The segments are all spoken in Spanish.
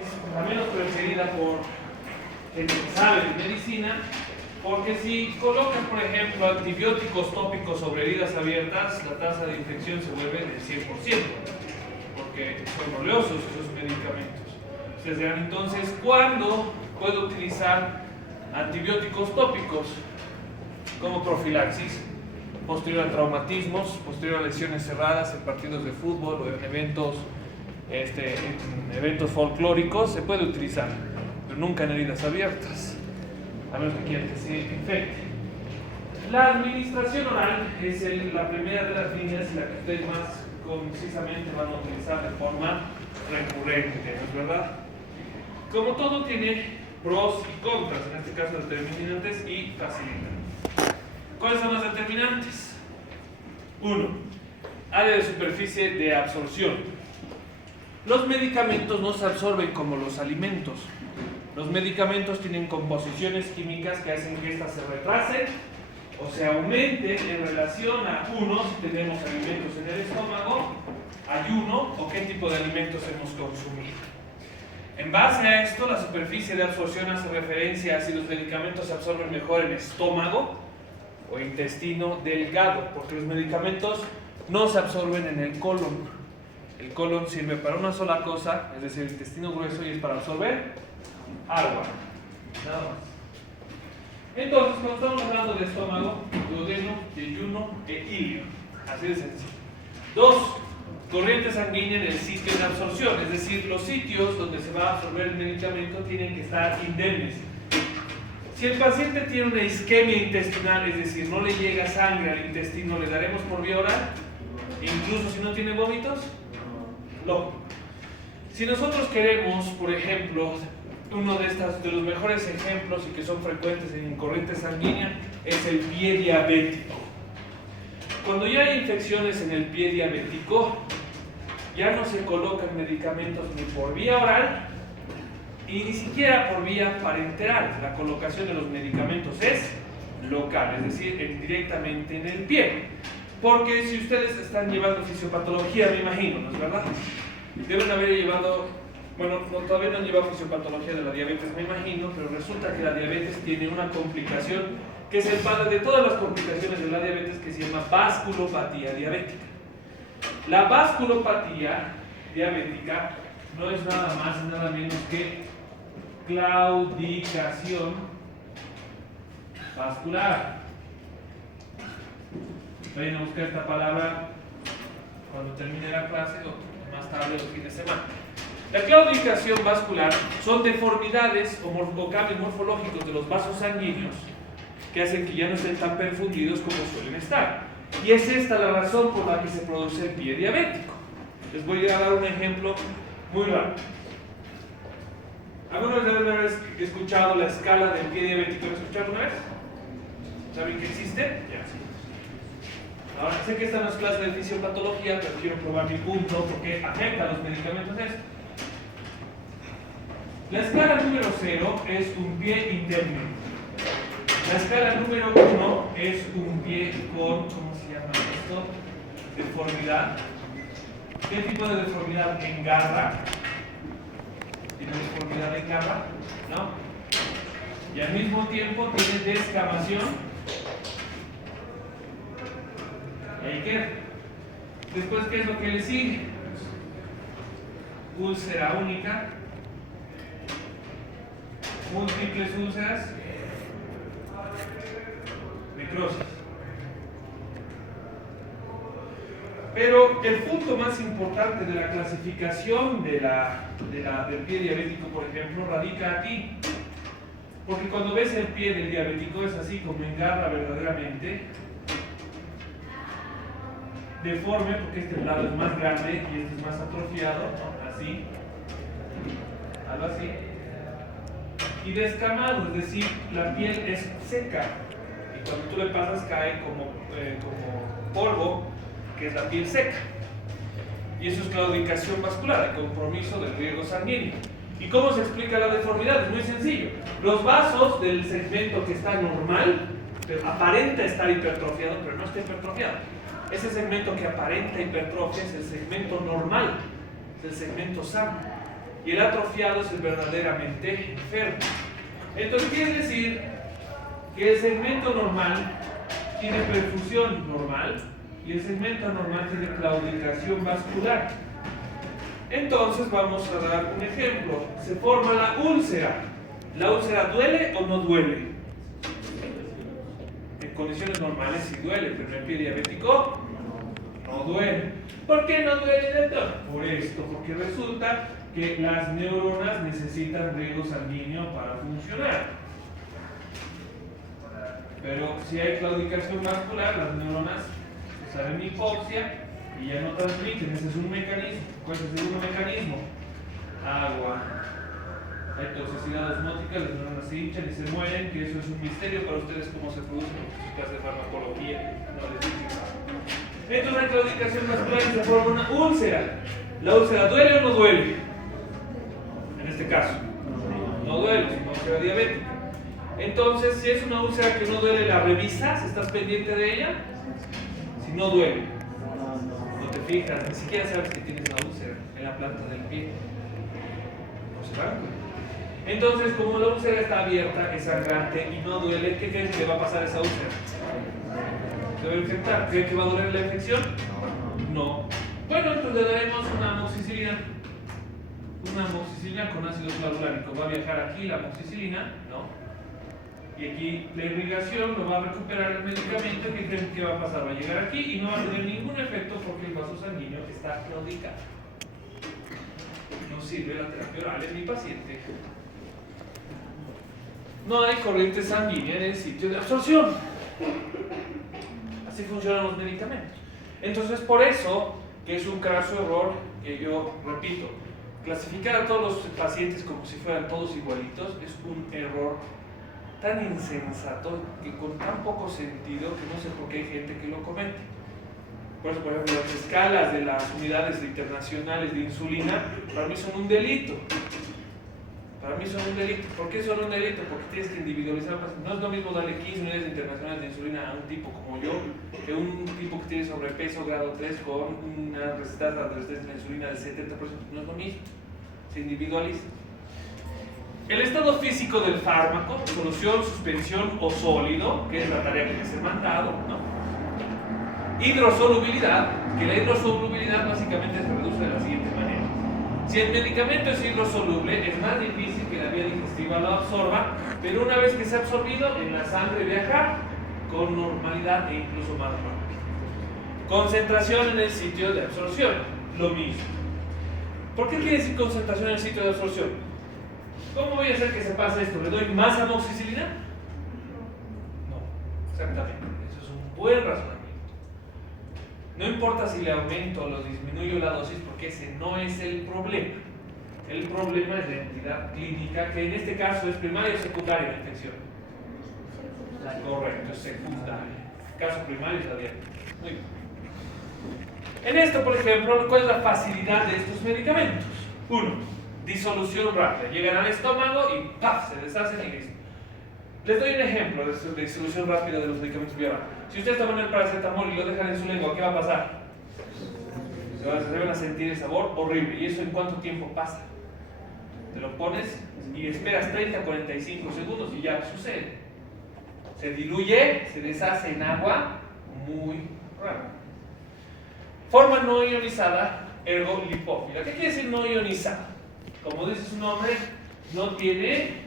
es la menos preferida por gente que sabe de medicina, porque si colocan, por ejemplo, antibióticos tópicos sobre heridas abiertas, la tasa de infección se vuelve del 100%, porque son oleosos esos medicamentos. Ustedes dirán, entonces, ¿cuándo puedo utilizar antibióticos tópicos como profilaxis? Posterior a traumatismos, posterior a lesiones cerradas en partidos de fútbol o en eventos folclóricos, se puede utilizar, pero nunca en heridas abiertas, a menos que quieran que se infecte. La administración oral es la primera de las líneas y la que ustedes más concisamente van a utilizar de forma recurrente, ¿no es verdad? Como todo tiene pros y contras, en este caso determinantes y facilitantes. ¿Cuáles son los determinantes? 1. Área de superficie de absorción. Los medicamentos no se absorben como los alimentos. Los medicamentos tienen composiciones químicas que hacen que éstas se retrasen o se aumenten en relación a si tenemos alimentos en el estómago, ayuno o qué tipo de alimentos hemos consumido. En base a esto, la superficie de absorción hace referencia a si los medicamentos se absorben mejor en estómago o intestino delgado, porque los medicamentos no se absorben en el colon. El colon sirve para una sola cosa, es decir, el intestino grueso, y es para absorber agua, nada más. Entonces, cuando estamos hablando de estómago, duodeno, yeyuno e ilio, así de sencillo. 2. Corriente sanguínea en el sitio de absorción, es decir, los sitios donde se va a absorber el medicamento tienen que estar indemnes. Si el paciente tiene una isquemia intestinal, es decir, no le llega sangre al intestino, ¿le daremos por vía oral? Incluso si no tiene vómitos. No. Si nosotros queremos, por ejemplo, uno de los mejores ejemplos y que son frecuentes en corriente sanguínea es el pie diabético. Cuando ya hay infecciones en el pie diabético, ya no se colocan medicamentos ni por vía oral y ni siquiera por vía parenteral. La colocación de los medicamentos es local, es decir, directamente en el pie. Porque si ustedes están llevando fisiopatología, me imagino, ¿no es verdad? Deben haber llevado, todavía no han llevado fisiopatología de la diabetes, me imagino, pero resulta que la diabetes tiene una complicación que es el padre de todas las complicaciones de la diabetes, que se llama vasculopatía diabética. La vasculopatía diabética no es nada más y nada menos que claudicación vascular. Vayan a buscar esta palabra cuando termine la clase o más tarde o fin de semana. La claudicación vascular son deformidades o cambios morfológicos de los vasos sanguíneos que hacen que ya no estén tan perfundidos como suelen estar. Y es esta la razón por la que se produce el pie diabético. Les voy a dar un ejemplo muy rápido. ¿Algunos deben haber escuchado la escala del pie diabético? ¿Lo escucharon una vez? ¿Saben que existe? Ya. Ahora, sé que esta no es clase de fisiopatología, pero quiero probar mi punto porque afecta a los medicamentos esto. La escala número 0 es un pie interno. La escala número 1 es un pie con, ¿cómo se llama esto? Deformidad. ¿Qué tipo de deformidad? En garra. ¿Tiene deformidad en garra? ¿No? Y al mismo tiempo tiene descamación. Y ahí queda. Después, ¿qué es lo que le sigue? Úlcera única. Múltiples úlceras. Necrosis. Pero el punto más importante de la clasificación del pie diabético, por ejemplo, radica aquí. Porque cuando ves el pie del diabético es así como en garra verdaderamente, deforme, porque este lado es más grande y este es más atrofiado, ¿no? Así, algo así, y descamado, es decir, la piel es seca y cuando tú le pasas cae como polvo, que es la piel seca, y eso es claudicación vascular, el compromiso del riego sanguíneo. ¿Y cómo se explica la deformidad? Es muy sencillo. Los vasos del segmento que está normal, pero aparenta estar hipertrofiado, pero no está hipertrofiado. Ese segmento que aparenta hipertrofia es el segmento normal, es el segmento sano. y el atrofiado es el verdaderamente enfermo. Entonces quiere decir que el segmento normal tiene perfusión normal y el segmento anormal tiene claudicación vascular. Entonces vamos a dar un ejemplo. Se forma la úlcera. ¿La úlcera duele o no duele? En condiciones normales sí duele. El primer pie diabético no duele. ¿Por qué no duele, doctor? Por esto, porque resulta que las neuronas necesitan riego sanguíneo para funcionar. Pero si hay claudicación vascular, las neuronas salen hipoxia y ya no transmiten. Ese es un mecanismo. ¿Cuál es el segundo mecanismo? Agua. Hay toxicidad osmótica, las neuronas se hinchan y se mueren, que eso es un misterio para ustedes cómo se produce en sus clases de farmacología. No les dicen nada. Entonces hay claudicación vascular y se forma una úlcera. ¿La úlcera duele o no duele? En este caso, no duele, es una úlcera diabética. Entonces, si es una úlcera que no duele, ¿la revisas? ¿Estás pendiente de ella? Si no duele, no te fijas, ni siquiera sabes que tienes una úlcera en la planta del pie. No se dan cuenta. Entonces, como la úlcera está abierta, es sangrante y no duele, ¿qué crees que le va a pasar a esa úlcera? ¿Se va a infectar? ¿Creen que va a doler la infección? No. Bueno, entonces le daremos una amoxicilina. Una amoxicilina con ácido flavulánico. Va a viajar aquí la amoxicilina, ¿no? Y aquí la irrigación lo va a recuperar el medicamento. ¿Qué creen que va a pasar? Va a llegar aquí y no va a tener ningún efecto porque el vaso sanguíneo está claudicado. No sirve la terapia oral en mi paciente. No hay corriente sanguínea en el sitio de absorción. Así funcionan los medicamentos. Entonces, por eso que es un craso error que yo repito, clasificar a todos los pacientes como si fueran todos igualitos es un error tan insensato que con tan poco sentido que no sé por qué hay gente que lo comete. Por eso, por ejemplo, las escalas de las unidades internacionales de insulina para mí son un delito. Para mí son un delito. ¿Por qué son un delito? Porque tienes que individualizar. No es lo mismo darle 15 unidades internacionales de insulina a un tipo como yo que un tipo que tiene sobrepeso grado 3 con una resistencia de la insulina del 70%. No es lo mismo. Se individualiza. El estado físico del fármaco, solución, suspensión o sólido, que es la tarea que les he mandado, ¿no? Hidrosolubilidad, que la hidrosolubilidad básicamente se reduce de la siguiente manera. Si el medicamento es hidrosoluble, es más difícil que la vía digestiva lo absorba, pero una vez que se ha absorbido, en la sangre viaja con normalidad e incluso más rápido. Concentración en el sitio de absorción, lo mismo. ¿Por qué quiere decir concentración en el sitio de absorción? ¿Cómo voy a hacer que se pase esto? ¿Le doy más amoxicilina? No, exactamente. Eso es un buen razonamiento. No importa si le aumento o lo disminuyo la dosis, porque ese no es el problema. El problema es la entidad clínica, que en este caso es primaria o secundaria la infección. Correcto, es secundaria. El caso primario es la diabetes. Muy bien. En esto, por ejemplo, ¿cuál es la facilidad de estos medicamentos? 1. Disolución rápida. Llegan al estómago y ¡paf! Se deshacen y listo. Les doy un ejemplo de disolución rápida de los medicamentos biológicos. Si ustedes toman el paracetamol y lo dejan en su lengua, ¿qué va a pasar? Se van a sentir el sabor horrible. ¿Y eso en cuánto tiempo pasa? Te lo pones y esperas 30 a 45 segundos y ya sucede. Se diluye, se deshace en agua muy rápido. Forma no ionizada, ergo lipófila. ¿Qué quiere decir no ionizada? Como dice su nombre, no tiene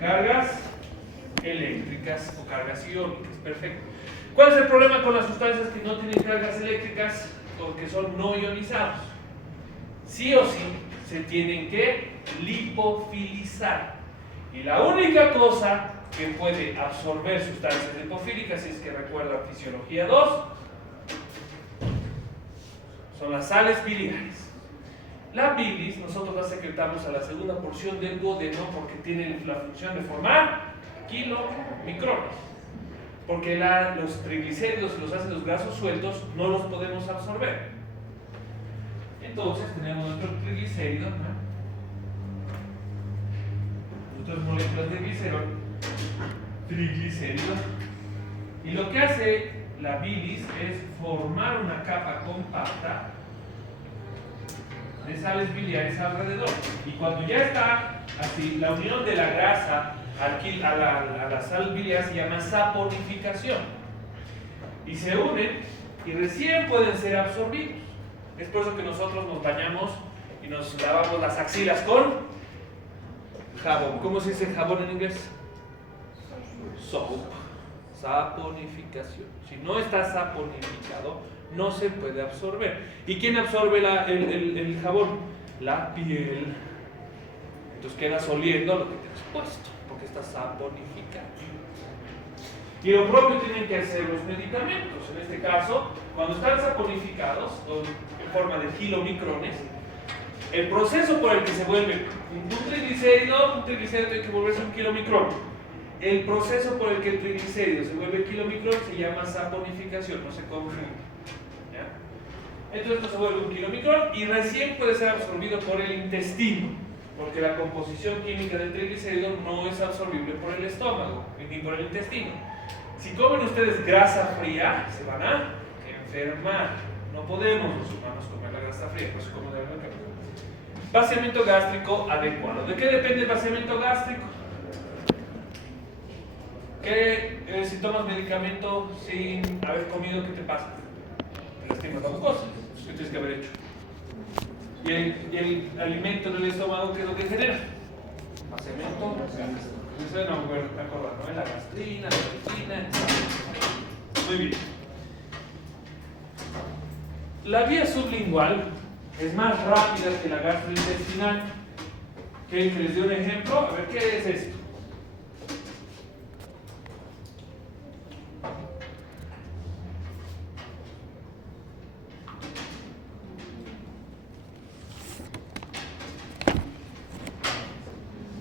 cargas eléctricas o cargas iónicas. Perfecto. ¿Cuál es el problema con las sustancias que no tienen cargas eléctricas o que son no ionizados? Sí o sí se tienen que lipofilizar. Y la única cosa que puede absorber sustancias lipofílicas, si es que recuerdan fisiología 2, son las sales biliares. La bilis nosotros la secretamos a la segunda porción del duodeno porque tiene la función de formar kilomicrones. Porque los triglicéridos y los ácidos grasos sueltos no los podemos absorber. Entonces tenemos nuestro triglicérido, ¿no? Nuestras moléculas de glicerol, triglicéridos. Y lo que hace la bilis es formar una capa compacta de sales biliares alrededor. Y cuando ya está así, la unión de la grasa a la sal biliar se llama saponificación. Y se unen y recién pueden ser absorbidos. Es por eso que nosotros nos bañamos y nos lavamos las axilas con jabón. ¿Cómo se dice jabón en inglés? Soap. Saponificación. Si no está saponificado, no se puede absorber. ¿Y quién absorbe el jabón? La piel. Entonces quedas oliendo lo que te has puesto, porque está saponificado. Y lo propio tienen que hacer los medicamentos. En este caso, cuando están saponificados, en forma de kilomicrones, el proceso por el que se vuelve un triglicérido tiene que volverse un kilomicrón. El proceso por el que el triglicérido se vuelve kilomicrón se llama saponificación, no se confunde. ¿Ya? Entonces esto se vuelve un kilomicrón y recién puede ser absorbido por el intestino, porque la composición química del triglicérido no es absorbible por el estómago ni por el intestino. Si comen ustedes grasa fría, se van a enfermar. No podemos los humanos comer la grasa fría, pues como deben comer. Vaciamiento gástrico adecuado. ¿De qué depende el vaciamiento gástrico? Si tomas medicamento sin haber comido, ¿qué te pasa? Te lastimas la mucosa. ¿Qué tienes que haber hecho? Y el alimento en el estómago, ¿qué es lo que genera? Vaciamiento gástrico. Ustedes no me acuerdan, ¿no? La gastrina, la leptina. Muy bien. La vía sublingual es más rápida que la gastrointestinal. ¿Quieren que les dé un ejemplo? A ver, ¿qué es esto?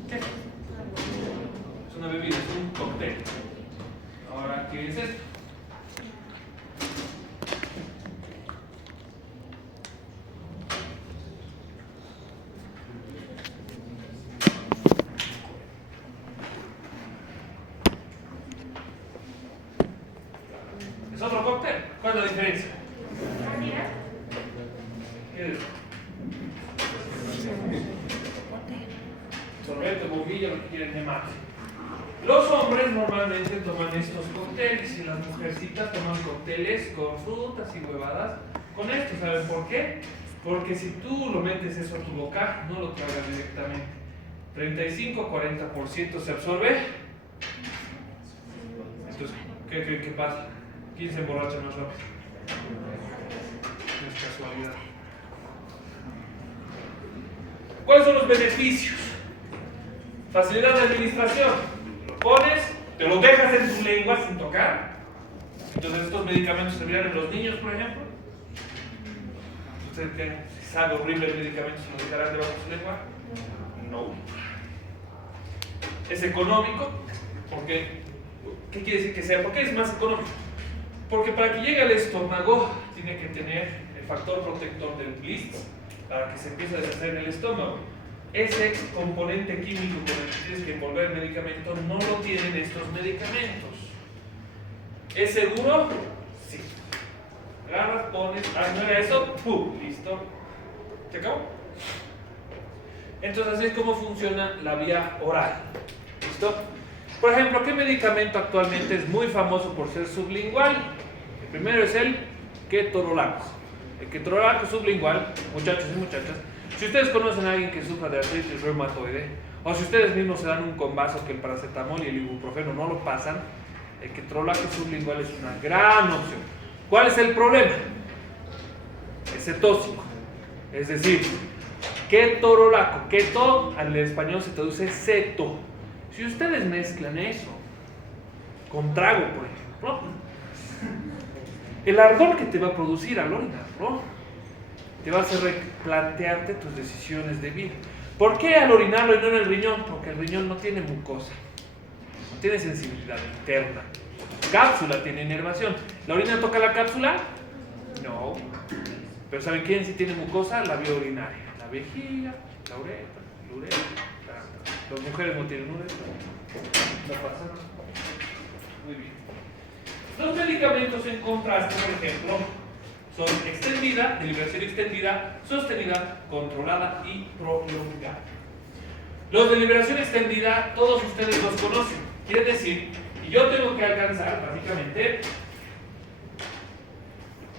¿Qué? Es una bebida, es un cóctel. Ahora, ¿qué es esto? ¿Es otro cóctel? ¿Cuál es la diferencia? ¿Qué es? Sorbete, bombilla, lo que quieran llamar. Los hombres normalmente toman estos cócteles y las mujercitas toman cócteles con frutas y huevadas con esto. ¿Saben por qué? Porque si tú lo metes eso a tu boca, no lo tragas directamente. 35-40% se absorbe. Entonces, ¿qué pasa? ¿Quién se emborracha más rápido? No es casualidad. ¿Cuáles son los beneficios? Facilidad de administración. Lo pones, te lo dejas en tu lengua sin tocar. Entonces estos medicamentos servirán en los niños, por ejemplo. ¿Ustedes creen que si sabe horrible el medicamento se lo dejarán debajo de su lengua? No. Es económico, porque ¿qué quiere decir que sea? ¿Por qué es más económico? Porque para que llegue al estómago tiene que tener el factor protector del blitz para que se empiece a deshacer en el estómago. Ese componente químico con el que tienes que envolver el medicamento no lo tienen estos medicamentos. ¿Es seguro? Sí. Agarras, pones, no era eso, ¡pum! Listo. ¿Se acabó? Entonces así es como funciona la vía oral. ¿Listo? Por ejemplo, ¿qué medicamento actualmente es muy famoso por ser sublingual? El primero es el ketorolaco. El ketorolaco sublingual, muchachos y muchachas, si ustedes conocen a alguien que sufra de artritis reumatoide, o si ustedes mismos se dan un combazo que el paracetamol y el ibuprofeno no lo pasan, el ketorolaco sublingual es una gran opción. ¿Cuál es el problema? Es cetóxico. Es decir, ketorolaco, keto al español se traduce ceto. Si ustedes mezclan eso con trago, por ejemplo, el ardor que te va a producir al orinarlo te va a hacer replantearte tus decisiones de vida. ¿Por qué al orinarlo y no en el riñón? Porque el riñón no tiene mucosa, no tiene sensibilidad interna. Cápsula tiene inervación. ¿La orina toca la cápsula? No. Pero ¿saben quién sí tiene mucosa? La vía urinaria. La vejiga, la uretra, el uretra. Las mujeres no tienen uretra. No pasa nada. Muy bien. Los medicamentos en contraste, por ejemplo, Son extendida, de liberación extendida, sostenida, controlada y prolongada. Los de liberación extendida, todos ustedes los conocen. Quiere decir, y yo tengo que alcanzar, básicamente,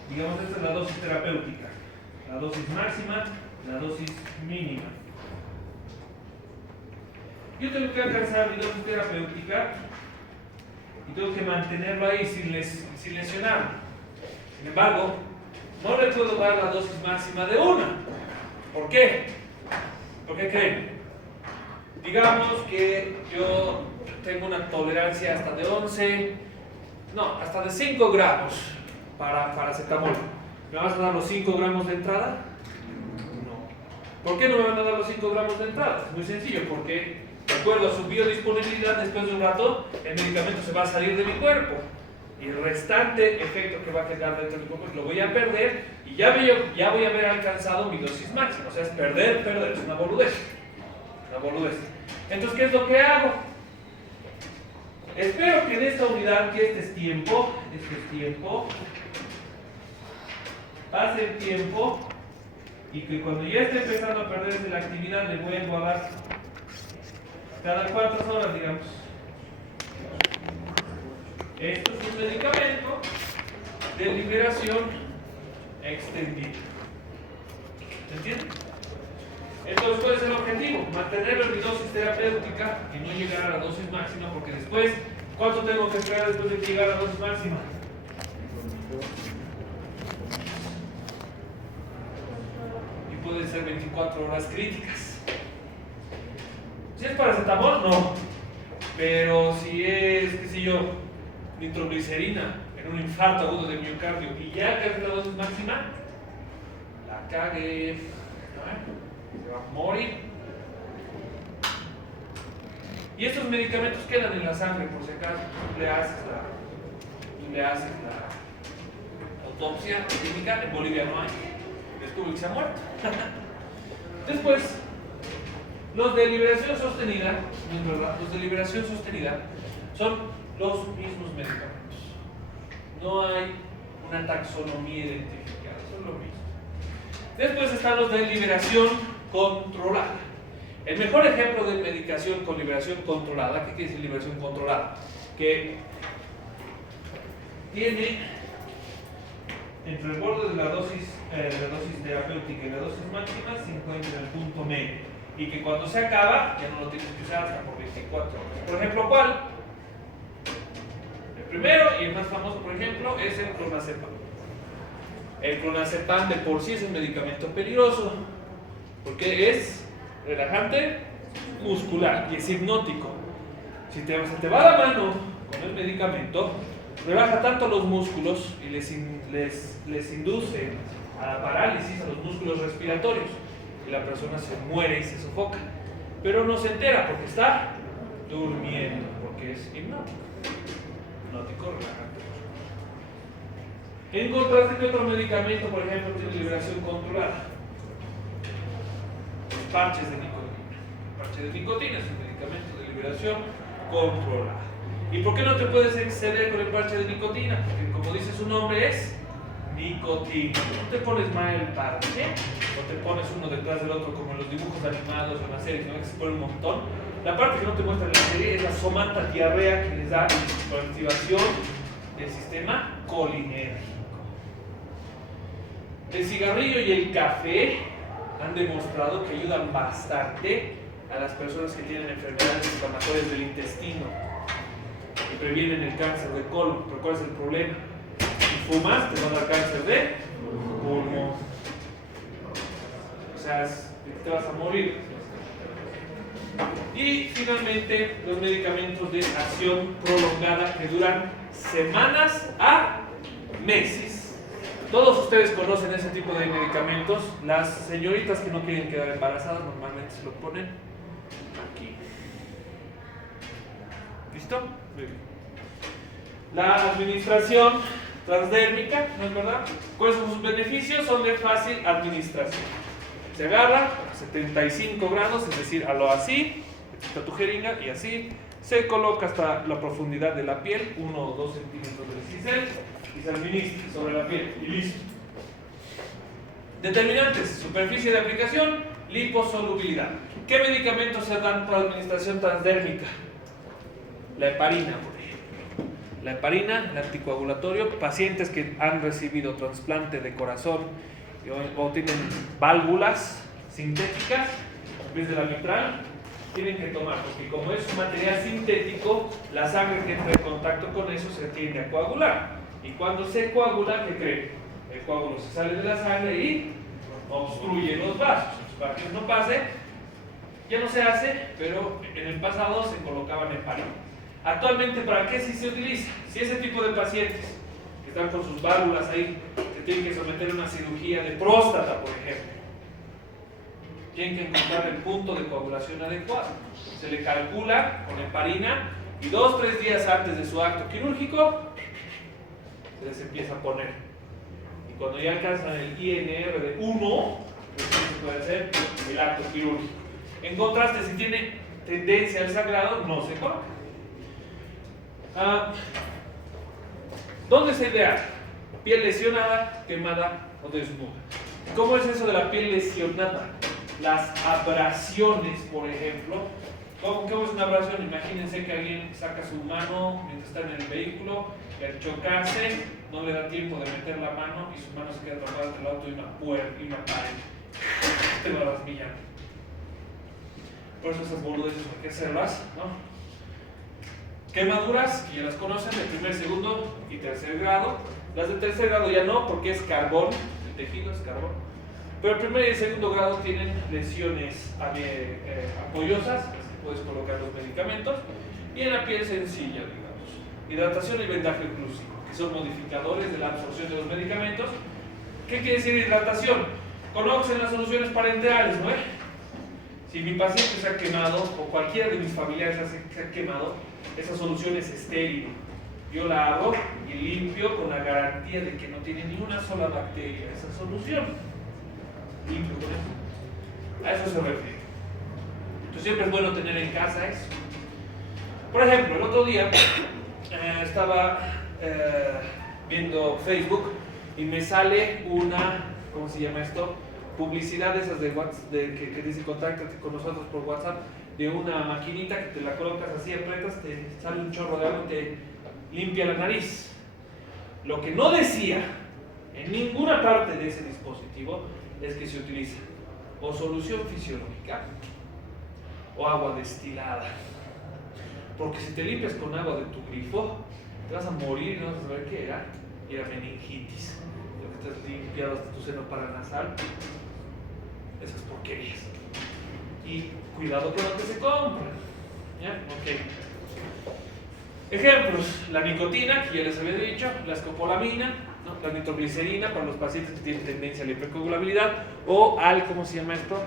digamos, esta es la dosis terapéutica, la dosis máxima, la dosis mínima. Yo tengo que alcanzar mi dosis terapéutica y tengo que mantenerlo ahí sin lesionarlo. Sin embargo, no le puedo dar la dosis máxima de una. ¿Por qué? ¿Por qué creen? Digamos que yo tengo una tolerancia hasta de 11, no, hasta de 5 gramos para paracetamol. ¿Me vas a dar los 5 gramos de entrada? No. ¿Por qué no me van a dar los 5 gramos de entrada? Es muy sencillo, porque de acuerdo a su biodisponibilidad, después de un rato, el medicamento se va a salir de mi cuerpo. Y el restante efecto que va a quedar dentro de mi cuerpo lo voy a perder y ya voy a haber alcanzado mi dosis máxima. O sea, es perder, es una boludez. Una boludez. Entonces, ¿qué es lo que hago? Espero que en esta unidad, que este es tiempo, pase el tiempo y que cuando ya esté empezando a perderse la actividad le vuelvo a dar cada 4 horas, digamos. Esto es un medicamento de liberación extendida. ¿Se entiende? Entonces, ¿cuál es el objetivo? Mantenerlo en mi dosis terapéutica y no llegar a la dosis máxima, porque después, ¿cuánto tengo que esperar después de llegar a la dosis máxima? Y pueden ser 24 horas críticas. Si es paracetamol, no. Pero si es, qué sé yo, nitroglicerina en un infarto agudo de miocardio y ya que es la dosis máxima, la cague, se va a morir. Y estos medicamentos quedan en la sangre, por si acaso. Tú le haces la autopsia clínica. En Bolivia no hay. Descubre que se ha muerto. Después, los de liberación sostenida, no es verdad, los de liberación sostenida son los mismos medicamentos. No hay una taxonomía identificada, son lo mismo. Después están los de liberación controlada. El mejor ejemplo de medicación con liberación controlada, ¿qué quiere decir liberación controlada? Que tiene entre el borde de la dosis terapéutica y la dosis máxima se encuentra en el punto medio. Y que cuando se acaba, ya no lo tienes que usar hasta por 24 horas. Por ejemplo, ¿cuál? El primero y el más famoso, por ejemplo, es el clonazepam. El clonazepam de por sí es un medicamento peligroso, porque es relajante muscular y es hipnótico. Si se te va la mano con el medicamento, relaja tanto los músculos y les induce a la parálisis a los músculos respiratorios. Y la persona se muere y se sofoca, pero no se entera porque está durmiendo, porque es hipnótico, relajante. En contraste que otro medicamento, por ejemplo, tiene liberación controlada, los parches de nicotina. El parche de nicotina es un medicamento de liberación controlada. ¿Y por qué no te puedes exceder con el parche de nicotina? Porque, como dice su nombre, es nicotina. No te pones mal el parche o te pones uno detrás del otro como en los dibujos animados o en las series, ¿no? Que se pone un montón. La parte que no te muestra en la serie es la somata diarrea que les da por activación del sistema colinérgico. El cigarrillo y el café han demostrado que ayudan bastante a las personas que tienen enfermedades inflamatorias del intestino y previenen el cáncer de colon. ¿Pero cuál es el problema? Si fumas, te va a dar cáncer de pulmón. O sea, te vas a morir. Y finalmente, los medicamentos de acción prolongada que duran semanas a meses. Todos ustedes conocen ese tipo de medicamentos. Las señoritas que no quieren quedar embarazadas normalmente se lo ponen aquí. ¿Listo? Muy bien. La administración transdérmica, ¿no es verdad? ¿Cuáles son sus beneficios? Son de fácil administración. Se agarra a 75 grados, es decir, a lo así, está tu jeringa y así. Se coloca hasta la profundidad de la piel, 1 o 2 centímetros de cincel, y se administra sobre la piel y listo. Determinantes: superficie de aplicación, liposolubilidad. ¿Qué medicamentos se dan para administración transdérmica? La heparina, por ejemplo. La heparina, el anticoagulatorio. Pacientes que han recibido trasplante de corazón o tienen válvulas sintéticas en vez de la mitral, tienen que tomar, porque como es un material sintético, la sangre que entra en contacto con eso se tiende a coagular. Y cuando se coagula, ¿qué creen? El coágulo se sale de la sangre y obstruye los vasos. Para que no pase, ya no se hace, pero en el pasado se colocaban heparina. Actualmente, ¿para qué sí se utiliza? Si ese tipo de pacientes que están con sus válvulas ahí, se tienen que someter a una cirugía de próstata, por ejemplo, tienen que encontrar el punto de coagulación adecuado. Se le calcula con heparina y 2-3 días antes de su acto quirúrgico se les empieza a poner. Y cuando ya alcanzan el INR de 1, se puede hacer el acto quirúrgico. En contraste, si tiene tendencia al sangrado, no se coloca. ¿Dónde es ideal? Piel lesionada, quemada o desnuda. ¿Cómo es eso de la piel lesionada? Las abrasiones, por ejemplo. ¿Cómo es una abrasión? Imagínense que alguien saca su mano mientras está en el vehículo y al chocarse no le da tiempo de meter la mano y su mano se queda atrapada entre el auto y una puerta y una pared. Te va a rasmillar. Por eso esas boludeces hay que hacerlas, ¿no? Quemaduras, que ya las conocen, de primer, segundo y tercer grado. Las de tercer grado ya no, porque es carbón, el tejido es carbón. Pero el primer y el segundo grado tienen lesiones apoyosas, que puedes colocar los medicamentos, y en la piel sencilla, digamos. Hidratación y vendaje oclusivo, que son modificadores de la absorción de los medicamentos. ¿Qué quiere decir hidratación? Conocen las soluciones parenterales, ¿no? Si mi paciente se ha quemado, o cualquiera de mis familiares se ha quemado, esa solución es estéril. Yo la abro y limpio con la garantía de que no tiene ni una sola bacteria esa solución. Limpio con eso. A eso se refiere. Entonces siempre es bueno tener en casa eso. Por ejemplo, el otro día estaba viendo Facebook y me sale una, ¿cómo se llama esto? Publicidad de esas de WhatsApp, que dice contáctate con nosotros por WhatsApp, de una maquinita que te la colocas así, aprietas, te sale un chorro de agua y te limpia la nariz. Lo que no decía en ninguna parte de ese dispositivo es que se utiliza o solución fisiológica o agua destilada. Porque si te limpias con agua de tu grifo, te vas a morir y no vas a saber qué era. Y era meningitis. Porque te has limpiado hasta tu seno paranasal. Esas porquerías. Y cuidado con lo que se compra. ¿Ya? Ok. Ejemplos: la nicotina, que ya les había dicho, la escopolamina, ¿no? La nitroglicerina para los pacientes que tienen tendencia a la hipercoagulabilidad, o al, ¿cómo se llama esto?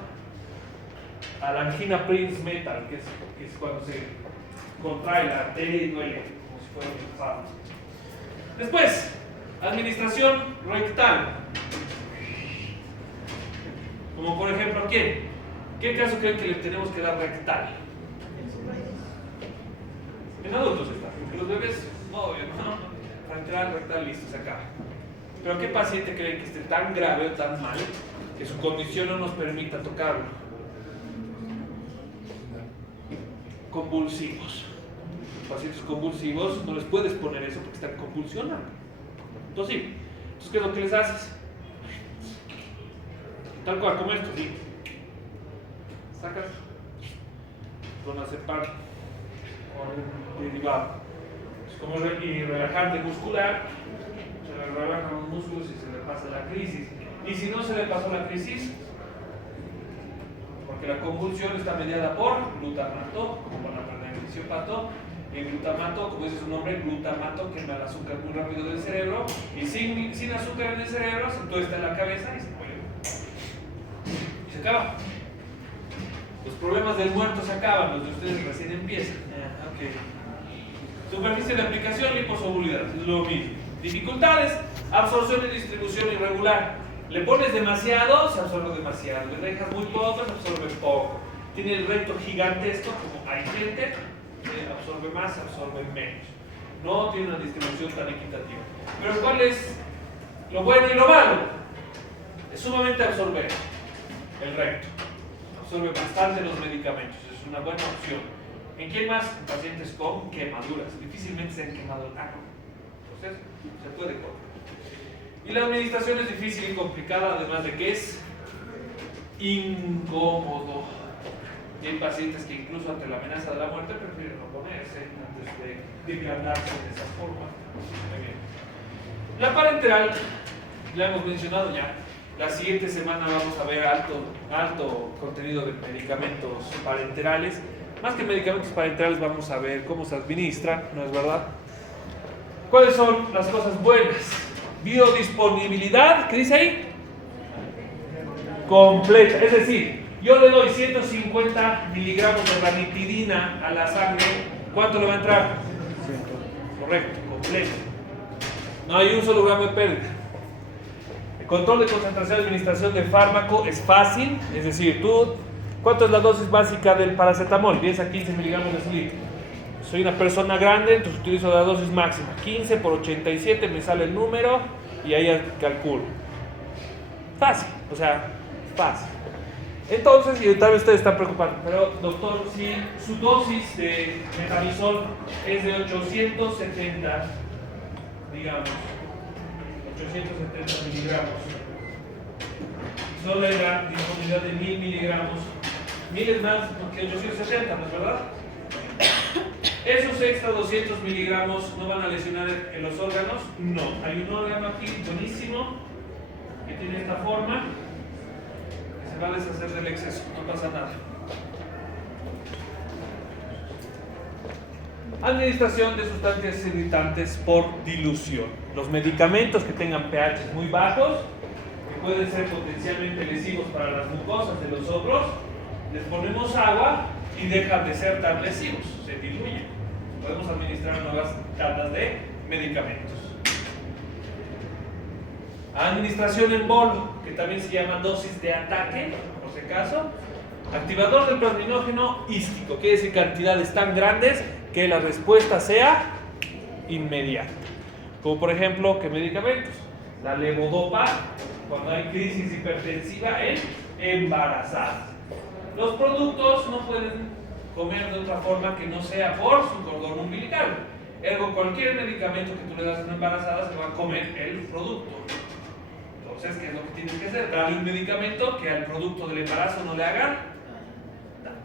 A la angina Prince metal, que es cuando se contrae la arteria y duele, como si fuera un infarto. Después, administración rectal. Como por ejemplo, ¿quién? ¿Qué caso creen que le tenemos que dar rectal? En adultos está, porque los bebés, no, rectal, listo, se acaba. Pero ¿qué paciente creen que esté tan grave o tan mal que su condición no nos permita tocarlo? Convulsivos. Los pacientes convulsivos no les puedes poner eso porque están convulsionando. Entonces, sí. Entonces, ¿qué es lo que les haces? Tal cual, como esto, ¿sí? Sacas clonazepam o algún derivado. Es como relajante muscular, se le relajan los músculos y se le pasa la crisis. Y si no se le pasó la crisis, porque la convulsión está mediada por glutamato, como van a aprender en fisiopato. El glutamato, como dice su nombre, glutamato quema el azúcar muy rápido del cerebro, y sin azúcar en el cerebro se tuesta en la cabeza y se muere. Y se acaba. Los problemas del muerto se acaban, los de ustedes recién empiezan. Okay. Superficie de aplicación, liposolubilidad, es lo mismo. Dificultades: absorción y distribución irregular. Le pones demasiado, se absorbe demasiado. Le dejas muy poco, se absorbe poco. Tiene el recto gigantesco, como hay gente, absorbe más, absorbe menos. No tiene una distribución tan equitativa. Pero ¿cuál es lo bueno y lo malo? Es sumamente absorbente el recto. Absorbe bastante los medicamentos. Es una buena opción. ¿En quién más? En pacientes con quemaduras. Difícilmente se han quemado el ano. Entonces, se puede cortar. Y la administración es difícil y complicada, además de que es incómodo. Y hay pacientes que incluso ante la amenaza de la muerte prefieren no ponerse antes de degradarse de esa forma. Muy bien. La parenteral, la hemos mencionado ya. La siguiente semana vamos a ver alto contenido de medicamentos parenterales. Más que medicamentos parenterales vamos a ver cómo se administra, ¿no es verdad? ¿Cuáles son las cosas buenas? Biodisponibilidad, ¿qué dice ahí? Completa, es decir, yo le doy 150 miligramos de ranitidina a la sangre, ¿cuánto le va a entrar? Correcto, completo. No hay un solo gramo de pérdida. El control de concentración y administración de fármaco es fácil, es decir, ¿cuánto es la dosis básica del paracetamol? 10 a 15 miligramos de litro. Soy una persona grande, entonces utilizo la dosis máxima. 15 por 87 me sale el número y ahí calculo. Fácil, o sea, fácil. Entonces, y tal vez ustedes están preocupados, pero doctor, si su dosis de metamizol es de 870, digamos, 870 miligramos, solo hay la disponibilidad de 1000 miligramos, 1000 es más que 870, ¿no es verdad? ¿Esos extra 200 miligramos no van a lesionar en los órganos? No. Hay un órgano aquí buenísimo que tiene esta forma que se va a deshacer del exceso, no pasa nada. Administración de sustancias irritantes por dilución. Los medicamentos que tengan pH muy bajos, que pueden ser potencialmente lesivos para las mucosas de los ojos, les ponemos agua y dejan de ser tan lesivos, se diluyen. Podemos administrar nuevas tandas de medicamentos. Administración en bolo, que también se llama dosis de ataque, por si acaso. Activador del plasminógeno ístico, quiere decir cantidades tan grandes que la respuesta sea inmediata. Como por ejemplo, ¿qué medicamentos? La levodopa, cuando hay crisis hipertensiva en embarazadas. Los productos no pueden comer de otra forma que no sea por su cordón umbilical. Ergo, cualquier medicamento que tú le das a una embarazada se va a comer el producto. Entonces, ¿qué es lo que tienes que hacer? Darle un medicamento que al producto del embarazo no le haga daño.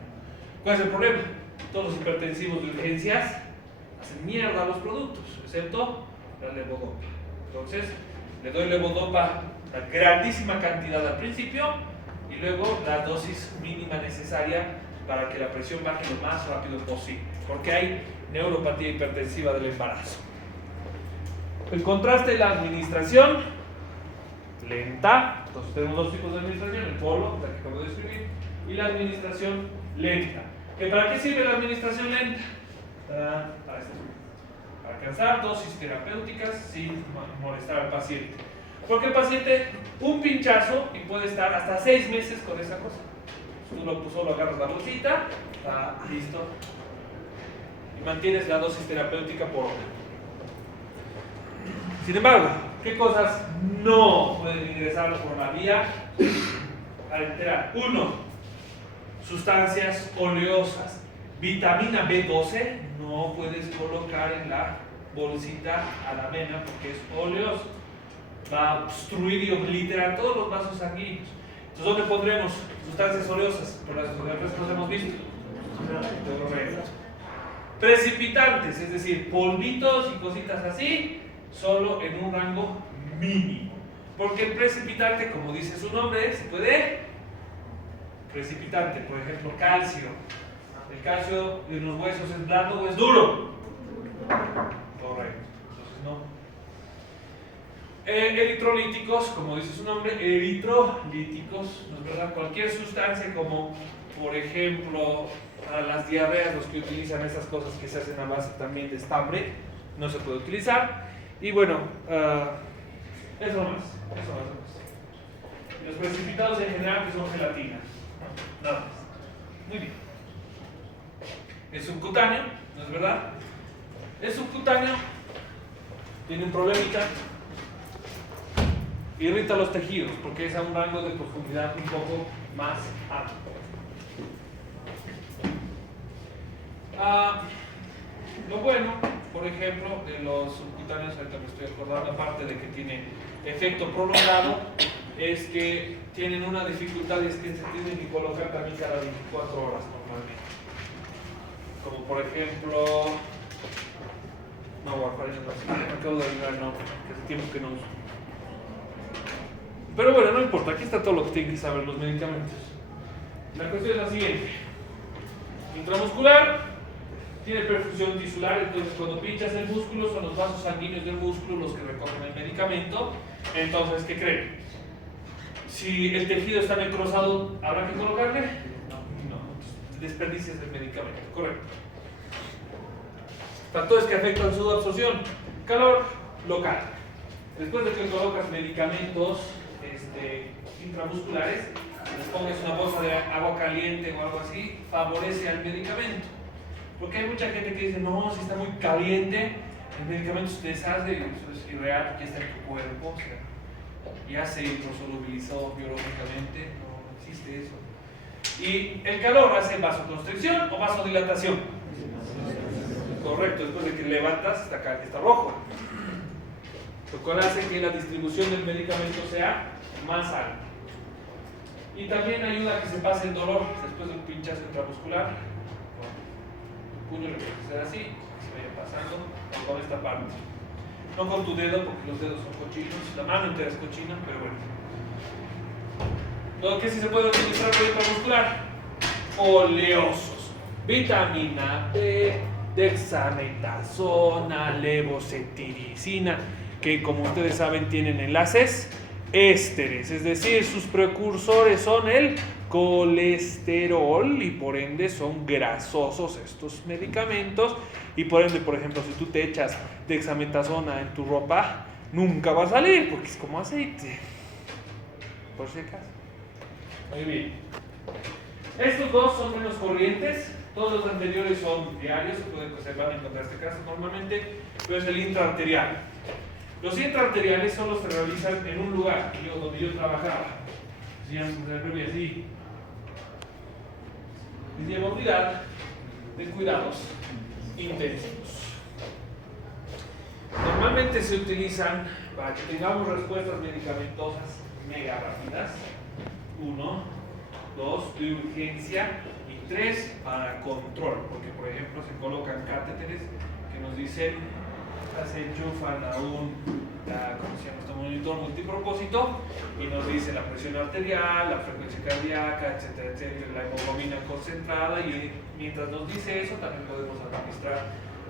¿Cuál es el problema? Todos los hipertensivos de urgencias hacen mierda a los productos, excepto la levodopa. Entonces, le doy levodopa una grandísima cantidad al principio y luego la dosis mínima necesaria para que la presión baje lo más rápido posible, porque hay neuropatía hipertensiva del embarazo. El contraste de la administración lenta, entonces tenemos dos tipos de administración, el polo, la que acabo de describir, y la administración lenta. ¿Para qué sirve la administración lenta? Para alcanzar dosis terapéuticas sin molestar al paciente. Porque el paciente, un pinchazo y puede estar hasta 6 meses con esa cosa. Tú solo agarras la bolsita, está listo, y mantienes la dosis terapéutica por hora. Sin embargo, ¿qué cosas no pueden ingresar por la vía parenteral? 1. Sustancias oleosas. Vitamina B12 no puedes colocar en la bolsita a la vena porque es oleoso. Va a obstruir y obliterar todos los vasos sanguíneos. Entonces, ¿dónde pondremos sustancias oleosas? Por las sustancias que hemos visto. Precipitantes, es decir, polvitos y cositas así, solo en un rango mínimo. Porque el precipitante, como dice su nombre, se puede precipitante, por ejemplo, calcio. ¿El calcio de los huesos es blando o es duro? Correcto. Entonces no. Eritrolíticos, como dice su nombre, eritrolíticos, ¿no es verdad? Cualquier sustancia como, por ejemplo, para las diarreas, los que utilizan esas cosas que se hacen a base también de estambre, no se puede utilizar. Y bueno, eso más. Los precipitados en general que son gelatina, ¿no? Nada más. Muy bien. Es subcutáneo, ¿no es verdad? Es subcutáneo, tiene un problemita. Irrita los tejidos porque es a un rango de profundidad un poco más alto. Lo bueno, por ejemplo, de los subcutáneos, ahorita me estoy acordando, aparte de que tiene efecto prolongado, es que tienen una dificultad, y es que se tienen que colocar también cada 24 horas normalmente. Como por ejemplo, no, warfarina, me acabo de olvidar el nombre, que hace tiempo que no uso. Pero bueno, no importa, aquí está todo lo que tienen que saber los medicamentos. La cuestión es la siguiente: intramuscular, tiene perfusión tisular, entonces cuando pinchas el músculo son los vasos sanguíneos del músculo los que recogen el medicamento. Entonces, ¿qué creen? Si el tejido está necrosado, ¿habrá que colocarle? No, desperdicias el medicamento, correcto. Factores que afectan su absorción: calor local. Después de que colocas medicamentos intramusculares, les pongas una bolsa de agua caliente o algo así, favorece al medicamento. Porque hay mucha gente que dice, no, si está muy caliente, el medicamento se deshace, y eso es irreal, porque está en tu cuerpo, o sea, ya se hidrosolubilizó biológicamente, no existe eso. Y el calor hace vasoconstricción o vasodilatación. Correcto, después de que levantas, está rojo. Lo cual hace que la distribución del medicamento sea más alta. Y también ayuda a que se pase el dolor después del pinchazo intramuscular. Tu puño lo puedes hacer así, que se vaya pasando con esta parte. No con tu dedo, porque los dedos son cochinos, la mano entera es cochina, pero bueno. Lo que sí se puede utilizar para intramuscular: oleosos, vitamina B, dexametasona, levocetiricina, que como ustedes saben tienen enlaces ésteres, es decir, sus precursores son el colesterol y por ende son grasosos estos medicamentos, y por ende, por ejemplo, si tú te echas dexametasona en tu ropa, nunca va a salir porque es como aceite, por si acaso. Muy bien, estos dos son menos corrientes, todos los anteriores son diarios, se van a encontrar este caso normalmente, pero es el intraarterial. Los intraarteriales son los que realizan en un lugar donde yo trabajaba. Se llama así. Se llama unidad de cuidados intensivos. Normalmente se utilizan para que tengamos respuestas medicamentosas mega rápidas. 1, 2, de urgencia, y 3, para control. Porque, por ejemplo, se colocan catéteres que nos dicen, se enchufan a un monitor multipropósito y nos dice la presión arterial, la frecuencia cardíaca, etcétera, etcétera, la hemoglobina concentrada, y mientras nos dice eso también podemos administrar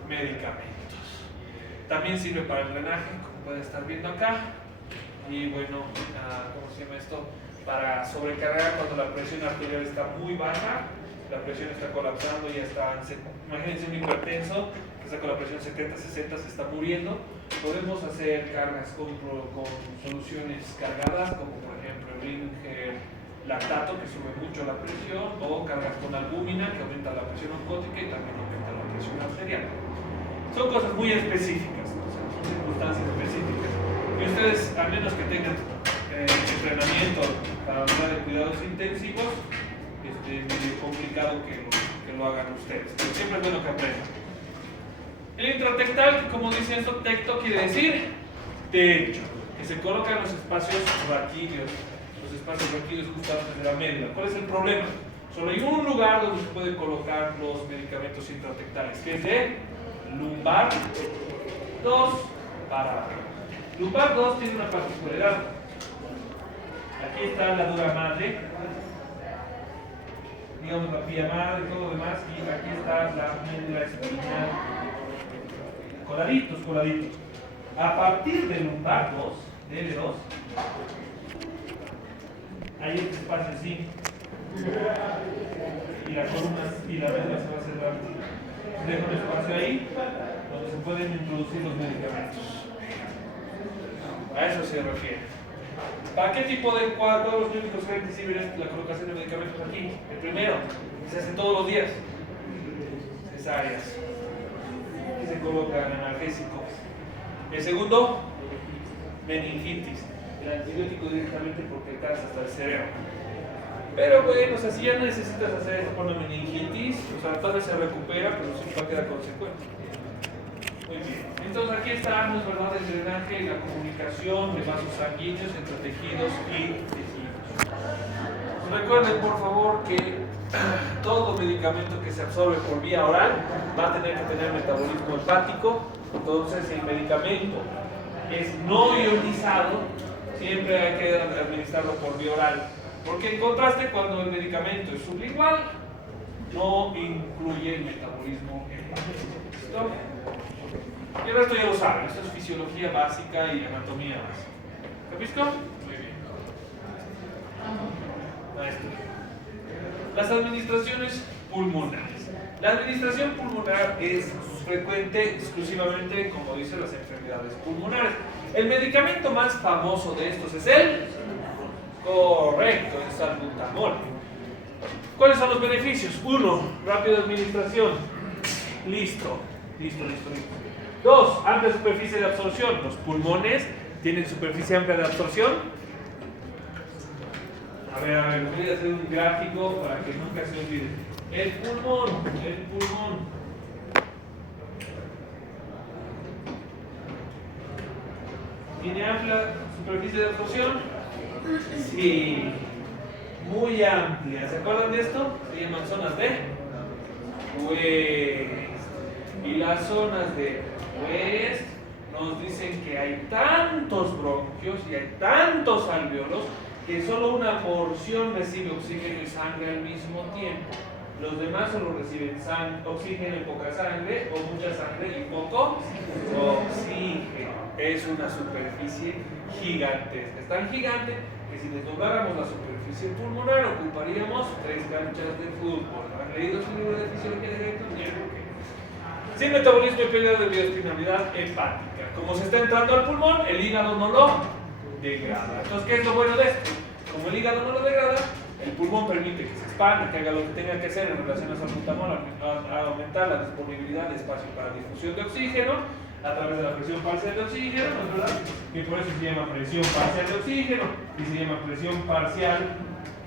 medicamentos. También sirve para el drenaje, como pueden estar viendo acá, y bueno, para sobrecargar cuando la presión arterial está muy baja, la presión está colapsando, ya está, imagínense un hipertenso que está con la presión 70-60, se está muriendo. Podemos hacer cargas con soluciones cargadas, como por ejemplo el Ringer lactato, que sube mucho la presión, o cargas con albúmina, que aumenta la presión oncótica y también aumenta la presión arterial. Son cosas muy específicas, ¿no? O sea, son circunstancias específicas. Y ustedes, a menos que tengan entrenamiento para hablar de cuidados intensivos, es medio complicado que lo hagan ustedes, pero siempre es bueno que aprendan. El intratectal, como dice esto, tecto quiere decir techo, que se coloca en los espacios raquídeos. Los espacios raquídeos justo antes de la médula. ¿Cuál es el problema? Solo hay un lugar donde se pueden colocar los medicamentos intratectales, que es de lumbar 2 para abajo. Lumbar 2 tiene una particularidad. Aquí está la dura madre, digamos la pía madre, todo lo demás, y aquí está la médula espinal. Coladitos. A partir del lumbar 2, L2, hay este espacio así, y la columna y la médula se va a cerrar. Dejo un espacio ahí donde se pueden introducir los medicamentos. A eso se refiere. ¿Para qué tipo de cuadros clínicos creen que sirve la colocación de medicamentos aquí? El primero, que se hace todos los días, cesáreas, que se colocan analgésicos. El segundo, meningitis. el antibiótico directamente porque alcanza hasta el cerebro. Pero bueno, o sea, si ya necesitas hacer esto por la meningitis, o sea, tal vez se recupera, pero sí va a quedar consecuente. Muy bien. Entonces aquí está, ¿no es verdad?, el drenaje y la comunicación de vasos sanguíneos entre tejidos y tejidos. Recuerden, por favor, que todo medicamento que se absorbe por vía oral va a tener que tener metabolismo hepático. Entonces, si el medicamento es no ionizado, siempre hay que administrarlo por vía oral. Porque en contraste, cuando el medicamento es sublingual, no incluye el metabolismo hepático. ¿Listo? Y el resto ya lo saben, esto es fisiología básica y anatomía básica. ¿Capisco? Muy bien. Maestro. Las administraciones pulmonares. La administración pulmonar es frecuente exclusivamente, como dicen, las enfermedades pulmonares. El medicamento más famoso de estos es el correcto, el salbutamol. ¿Cuáles son los beneficios? 1. Rápida administración. Listo. 2. Amplia superficie de absorción. Los pulmones tienen superficie amplia de absorción. A ver, voy a hacer un gráfico para que nunca se olvide. El pulmón. ¿Tiene amplia superficie de absorción? Sí. Muy amplia. ¿Se acuerdan de esto? Se llaman zonas de West. Y las zonas de West nos dicen que hay tantos bronquios y hay tantos alvéolos que solo una porción recibe oxígeno y sangre al mismo tiempo. Los demás solo reciben oxígeno y poca sangre, o mucha sangre y poco oxígeno. Es una superficie gigantesca. Es tan gigante que si desdobláramos la superficie pulmonar ocuparíamos 3 canchas de fútbol. ¿Han leído su libro de fisiología de Hector? Sin metabolismo y pérdida de bioespinalidad hepática. Como se está entrando al pulmón, el hígado no lo degrada. Entonces, ¿qué es lo bueno de esto? Como el hígado no lo degrada, el pulmón permite que se expanda, que haga lo que tenga que hacer en relación a salbutamol, a aumentar la disponibilidad de espacio para difusión de oxígeno a través de la presión parcial de oxígeno, ¿no es verdad? Que por eso se llama presión parcial de oxígeno y se llama presión parcial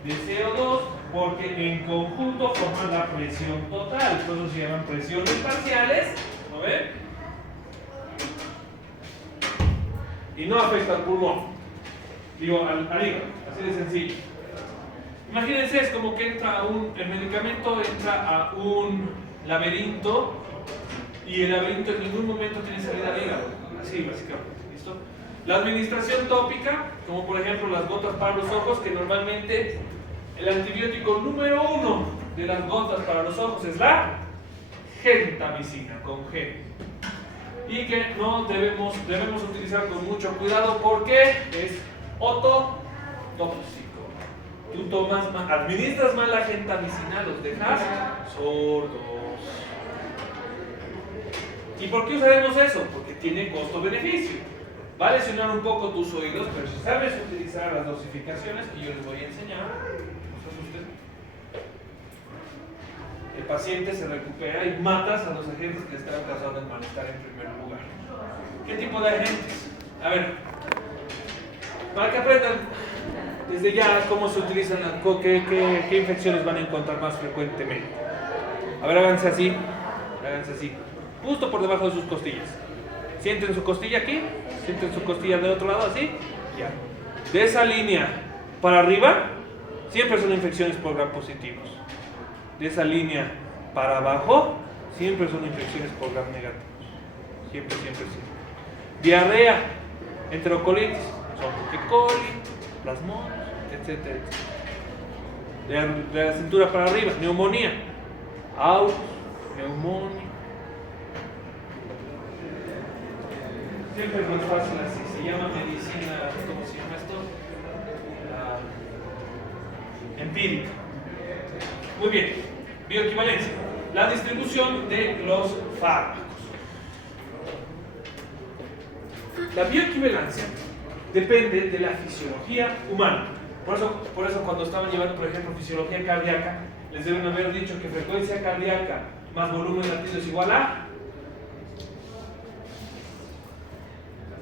de CO2, porque en conjunto forman la presión total. Por eso se llaman presiones parciales, ¿no ven? Y no afecta al pulmón, digo al hígado, así de sencillo. Imagínense, es como que el medicamento entra a un laberinto y el laberinto en ningún momento tiene salida al hígado, así básicamente, ¿listo? La administración tópica, como por ejemplo las gotas para los ojos, que normalmente el antibiótico número 1 de las gotas para los ojos es la gentamicina, con G. Y que no debemos utilizar con mucho cuidado porque es ototóxico. Tú administras mal la gentamicina, los dejas sordos. ¿Y por qué usaremos eso? Porque tiene costo-beneficio. Va a lesionar un poco tus oídos, pero si sabes utilizar las dosificaciones que yo les voy a enseñar, no se asusten, el paciente se recupera y matas a los agentes que le están causando el malestar en primer lugar. ¿Qué tipo de agentes? A ver, para que aprendan desde ya cómo se utilizan, qué infecciones van a encontrar más frecuentemente. A ver, háganse así, justo por debajo de sus costillas. Sienten su costilla aquí, sienten su costilla del otro lado así, ya. De esa línea para arriba, siempre son infecciones por gram positivos. De esa línea para abajo, siempre son infecciones por gram negativos. Siempre. Diarrea, enterocolitis, son E. coli, plasmones, etcétera. De la cintura para arriba, neumonía, autos, neumonía. Siempre es más fácil así, se llama medicina, ¿cómo se llama esto? Empírica. Muy bien, bioequivalencia. La distribución de los fármacos. La bioequivalencia depende de la fisiología humana. Por eso cuando estaban llevando, por ejemplo, fisiología cardíaca, les deben haber dicho que frecuencia cardíaca más volumen latido es igual a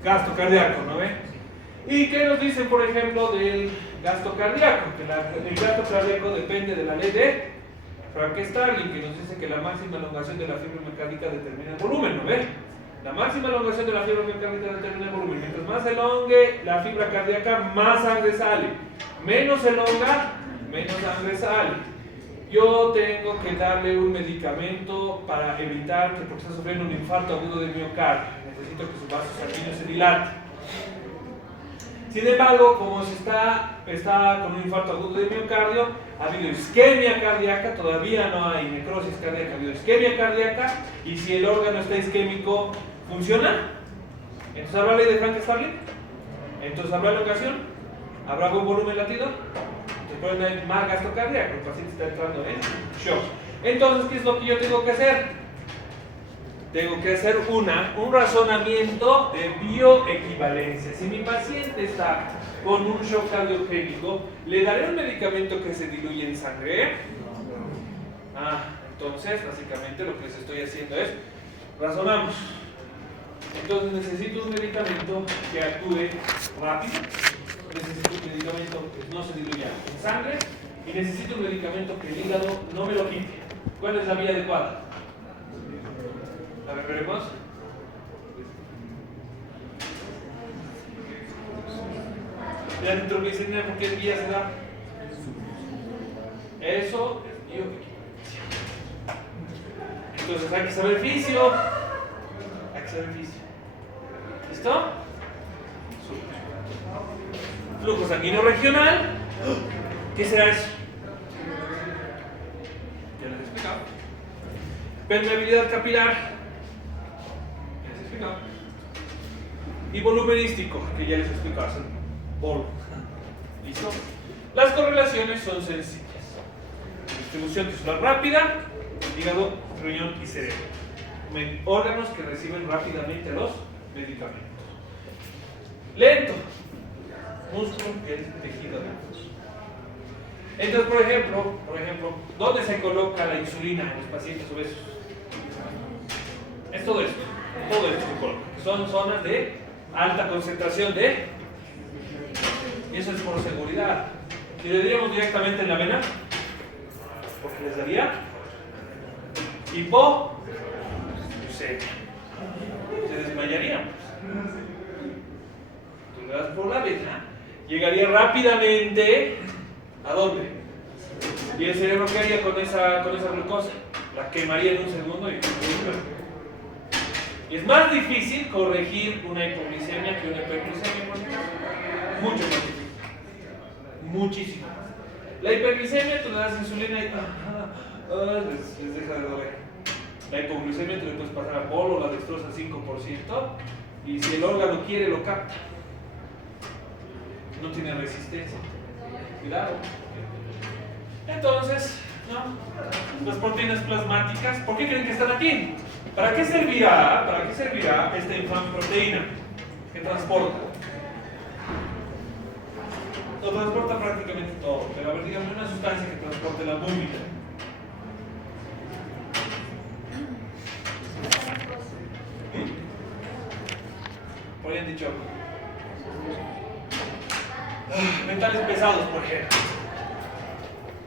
gasto cardíaco, ¿no ve? ¿Y qué nos dicen, por ejemplo, del gasto cardíaco? Que el gasto cardíaco depende de la ley de Frank-Starling, que nos dice que la máxima elongación de la fibra mecánica determina el volumen, ¿no ve? La máxima elongación de la fibra mecánica determina el volumen. Mientras más elongue la fibra cardíaca, más sangre sale. Menos elonga, menos sangre sale. Yo tengo que darle un medicamento para evitar que, porque está sufriendo un infarto agudo de miocardio, necesito que sus vasos sanguíneos se dilaten. Sin embargo, como se está con un infarto agudo de miocardio, ha habido isquemia cardíaca, todavía no hay necrosis cardíaca, ha habido isquemia cardíaca, y si el órgano está isquémico, ¿funciona? Entonces, ¿habrá ley de Frank-Starling? Entonces, ¿habrá elongación? ¿Habrá buen volumen latido? Entonces, puede haber más gasto cardíaco, el paciente está entrando en shock. Entonces, ¿qué es lo que yo tengo que hacer? Tengo que hacer un razonamiento de bioequivalencia. Si mi paciente está con un shock cardiogénico, ¿le daré un medicamento que se diluye en sangre? Entonces, básicamente lo que les estoy haciendo es, razonamos. Entonces necesito un medicamento que actúe rápido, necesito un medicamento que no se diluya en sangre, y necesito un medicamento que el hígado no me lo quite. ¿Cuál es la vía adecuada? A ver, veremos. La nitroglicina, ¿por qué vía se da? Eso es bioequivalencia. Entonces hay que saber fisio. ¿Listo? Flujo sanguíneo regional. ¿Qué será eso? Ya les he explicado. Permeabilidad capilar. Y volumenístico, que ya les he explicado, es el bolo. ¿Listo? Las correlaciones son sencillas. Distribución tisular rápida, hígado, riñón y cerebro. Órganos que reciben rápidamente los medicamentos. Lento, músculo, que es tejido nervioso. Entonces, por ejemplo, ¿dónde se coloca la insulina en los pacientes obesos? Es todo esto se coloca. Son zonas de alta concentración de, y eso es por seguridad. ¿Y le diríamos directamente en la vena? Porque les daría hipoglucemia. Se desmayarían. Tú le das por la vena, llegaría rápidamente ¿a dónde? Y el cerebro, ¿qué haría con esa glucosa? La quemaría en un segundo y es más difícil corregir una hipoglicemia que una hiperglicemia, por ejemplo. Mucho más difícil. Muchísimo. La hiperglicemia, tú le das insulina y les deja de doler. La hipoglucemia tú le puedes pasar a bolo, la destroza al 5%, y si el órgano quiere, lo capta. No tiene resistencia. Cuidado. Entonces, ¿no? Las proteínas plasmáticas, ¿por qué creen que están aquí? ¿Para qué servirá esta infame proteína que transporta? Lo transporta prácticamente todo, pero a ver, dígame una sustancia que transporte la albúmina. ¿Por ahí han dicho? Metales pesados, por ejemplo.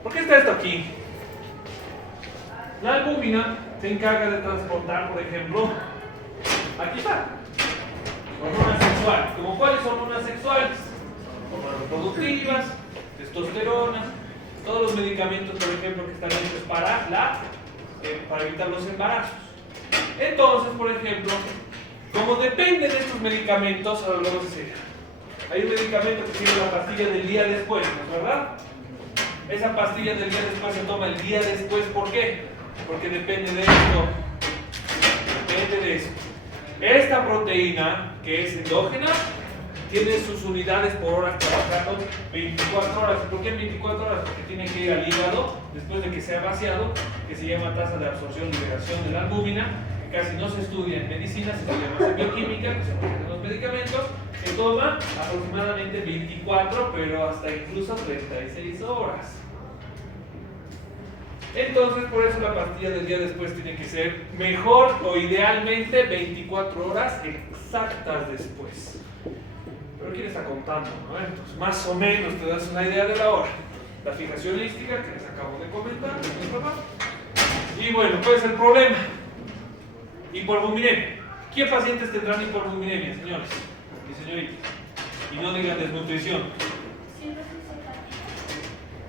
¿Por qué está esto aquí? La albúmina se encarga de transportar, por ejemplo, aquí está, hormonas sexuales. ¿Como cuáles hormonas sexuales? Hormonas reproductivas, testosterona, todos los medicamentos, por ejemplo, que están hechos para evitar los embarazos. Entonces, por ejemplo, como depende de estos medicamentos, ahora lo vamos a hacer. Hay un medicamento que tiene la pastilla del día después, ¿no es verdad? Esa pastilla del día después se toma el día después, ¿por qué? Porque depende de esto. Depende de esto. Esta proteína, que es endógena, tiene sus unidades por hora trabajando 24 horas. ¿Por qué 24 horas? Porque tiene que ir al hígado después de que sea vaciado, que se llama tasa de absorción y liberación de la albúmina, que casi no se estudia en medicina, se estudia más en bioquímica, que son los medicamentos, que toma aproximadamente 24, pero hasta incluso 36 horas. Entonces, por eso la pastilla del día después tiene que ser mejor o idealmente 24 horas exactas después. Pero ¿quién está contando? ¿No? Entonces, más o menos te das una idea de la hora. La fijación lística que les acabo de comentar. Y bueno, ¿cuál es el problema? Hipoalbuminemia. ¿Qué pacientes tendrán hipoalbuminemia, señores y señoritas? Y no digan desnutrición.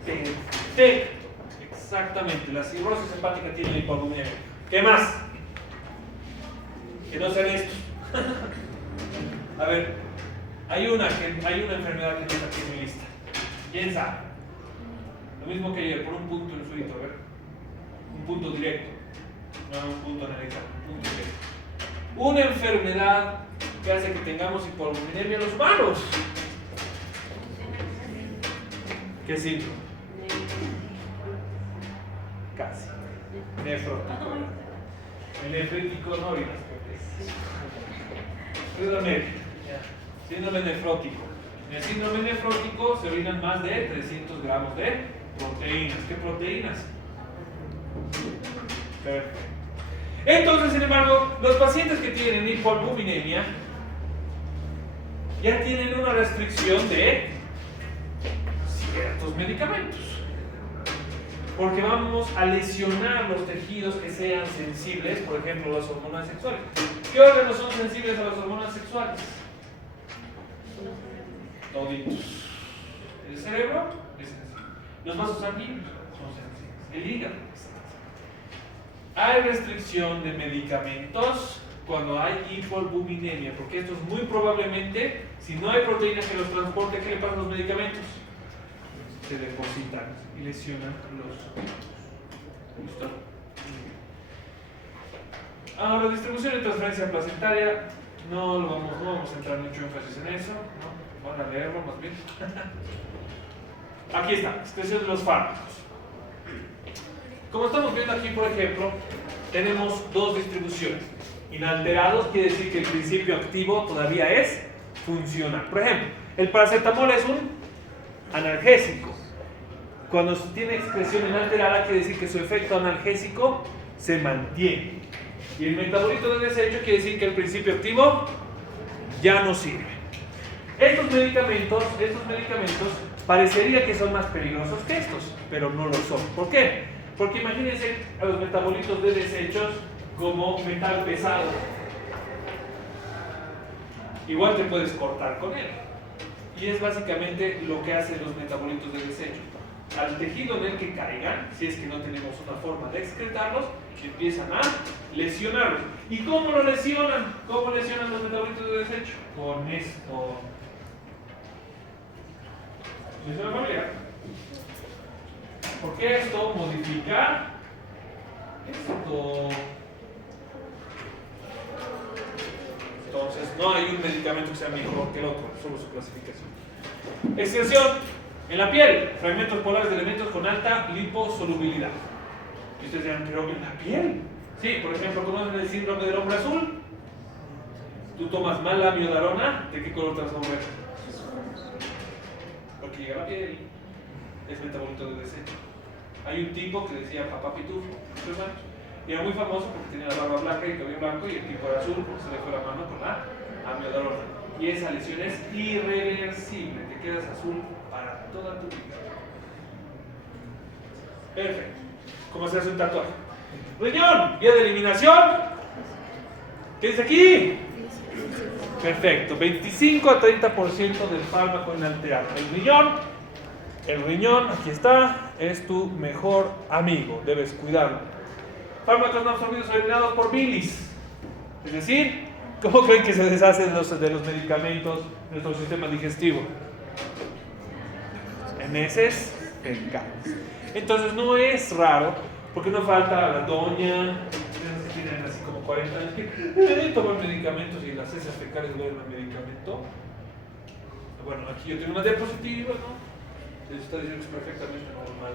Perfecto. Exactamente. La cirrosis hepática tiene la hipoalbuminemia. ¿Qué más? Que no sean estos. A ver, hay una enfermedad que no está aquí en mi lista. ¿Quién sabe? Lo mismo que ayer, por un punto en su hito, a ver. Un punto directo. No un punto analizado, un punto directo. Una enfermedad que hace que tengamos hipoalbuminemia en los humanos. ¿Qué síndrome? Casi. Nefrótico. El nefrítico no orina. Síndrome nefrótico. En el síndrome nefrótico se orinan más de 300 gramos de proteínas. ¿Qué proteínas? Perfecto. Entonces, sin embargo, los pacientes que tienen hipoalbuminemia ya tienen una restricción de ciertos medicamentos. Porque vamos a lesionar los tejidos que sean sensibles, por ejemplo, las hormonas sexuales. ¿Qué órganos son sensibles a las hormonas sexuales? Toditos. El cerebro es sensible. Los vasos sanguíneos son sensibles. El hígado es sensible. Hay restricción de medicamentos cuando hay hipoalbuminemia, porque estos muy probablemente, si no hay proteínas que los transporte, ¿qué le pasa a los medicamentos? Se depositan y lesionan los. ¿Listo? Ahora, distribución y transferencia placentaria, no vamos a entrar mucho énfasis en eso, ¿no? Van a leerlo más bien. Aquí está, expresión de los fármacos. Como estamos viendo aquí, por ejemplo, tenemos dos distribuciones. Inalterados quiere decir que el principio activo todavía es funcional. Por ejemplo, el paracetamol es un analgésico. Cuando tiene expresión inalterada quiere decir que su efecto analgésico se mantiene. Y el metabolito de desecho quiere decir que el principio activo ya no sirve. Estos medicamentos parecería que son más peligrosos que estos, pero no lo son. ¿Por qué? Porque imagínense a los metabolitos de desechos como metal pesado. Igual te puedes cortar con él. Y es básicamente lo que hacen los metabolitos de desecho. Al tejido en el que caigan, si es que no tenemos una forma de excretarlos, empiezan a lesionarlos. ¿Y cómo lo lesionan? ¿Cómo lesionan los metabolitos de desecho? Con esto. ¿Es una familia? Porque esto modifica esto. Entonces, no hay un medicamento que sea mejor que el otro, solo su clasificación. Extensión. En la piel, fragmentos polares de elementos con alta liposolubilidad. Y ustedes dirán, pero en la piel. Sí, por ejemplo, ¿conocen el síndrome del hombre azul? Tú tomas mala amiodarona, ¿de qué color te vas a volver? Porque llega a la piel. Es metabolito de desecho. Hay un tipo que decía papá pitufo, y era muy famoso porque tenía la barba blanca y el cabello blanco, y el tipo era azul porque se le fue la mano con la amiodarona. Y esa lesión es irreversible, te quedas azul para toda tu vida. Perfecto. ¿Cómo se hace un tatuaje? Riñón, vía de eliminación. ¿Qué dice aquí? Perfecto, 25 a 30% del fármaco inalterado. El riñón, aquí está, es tu mejor amigo, debes cuidarlo. Fármacos no absorbidos o eliminados por bilis. Es decir, ¿cómo creen que se deshacen de los medicamentos de nuestro sistema digestivo? En heces fecales. Entonces no es raro, porque no falta la doña, que tienen así como 40 años, que toman medicamentos y las heces fecales huelen a medicamento. Bueno, aquí yo tengo una diapositiva, ¿no? Se está diciendo que es perfectamente normal.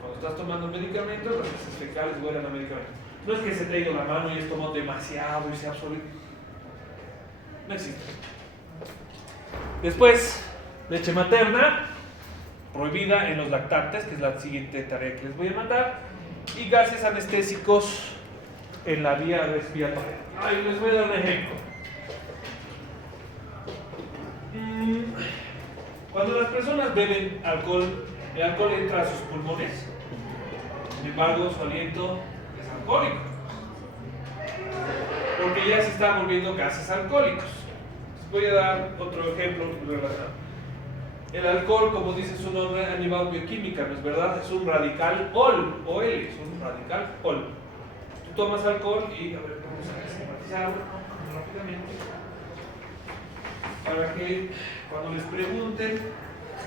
Cuando estás tomando medicamentos, las heces fecales huelen a medicamento. No es que se te ha ido la mano y es tomado demasiado y se ha absorbido. No existe. Después, leche materna, prohibida en los lactantes, que es la siguiente tarea que les voy a mandar, y gases anestésicos en la vía respiratoria. Les voy a dar un ejemplo. Cuando las personas beben alcohol, el alcohol entra a sus pulmones, sin embargo su aliento es alcohólico, porque ya se están volviendo gases alcohólicos. Les voy a dar otro ejemplo relacionado. El alcohol, como dice su nombre a nivel bioquímica, ¿no es verdad? Es un radical OL, OL, es un radical OL. Tú tomas alcohol y, a ver, vamos a esquematizarlo rápidamente, para que cuando les pregunten,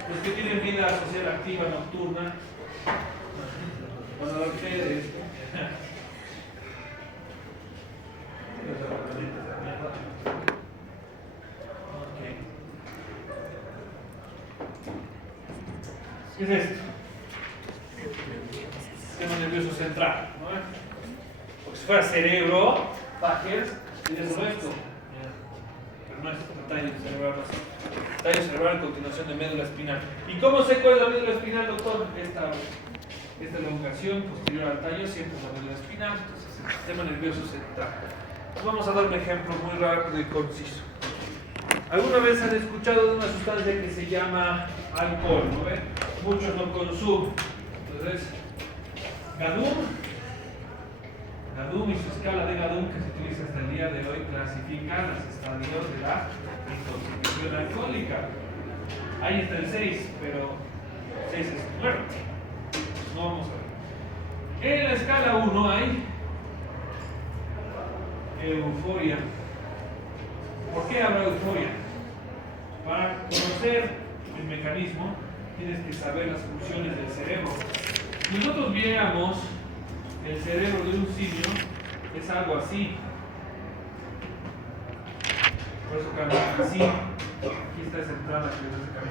los que tienen vida social activa nocturna, cuando ustedes ¿qué es esto? Sistema nervioso central, ¿no? Porque si fuera cerebro, Bacher, sería solo esto. Pero no es tallo cerebral, tallo cerebral a continuación de médula espinal. ¿Y cómo sé cuál es la médula espinal, doctor? Esta elongación posterior al tallo siempre es la médula espinal, entonces el sistema nervioso central. Entonces vamos a dar un ejemplo muy rápido y conciso. ¿Alguna vez han escuchado de una sustancia que se llama alcohol? ¿No ven? Muchos lo consumen. Entonces, Gadum y su escala de Gadum, que se utiliza hasta el día de hoy, clasifica los estadios de la intoxicación alcohólica. Ahí está el 6, pero 6 es muerte. No vamos a ver. En la escala 1 hay euforia. ¿Por qué habrá euforia? Para conocer el mecanismo tienes que saber las funciones del cerebro. Si nosotros viéramos el cerebro de un simio, es algo así. Por eso camina así. Aquí está esa entrada que les hace caminar.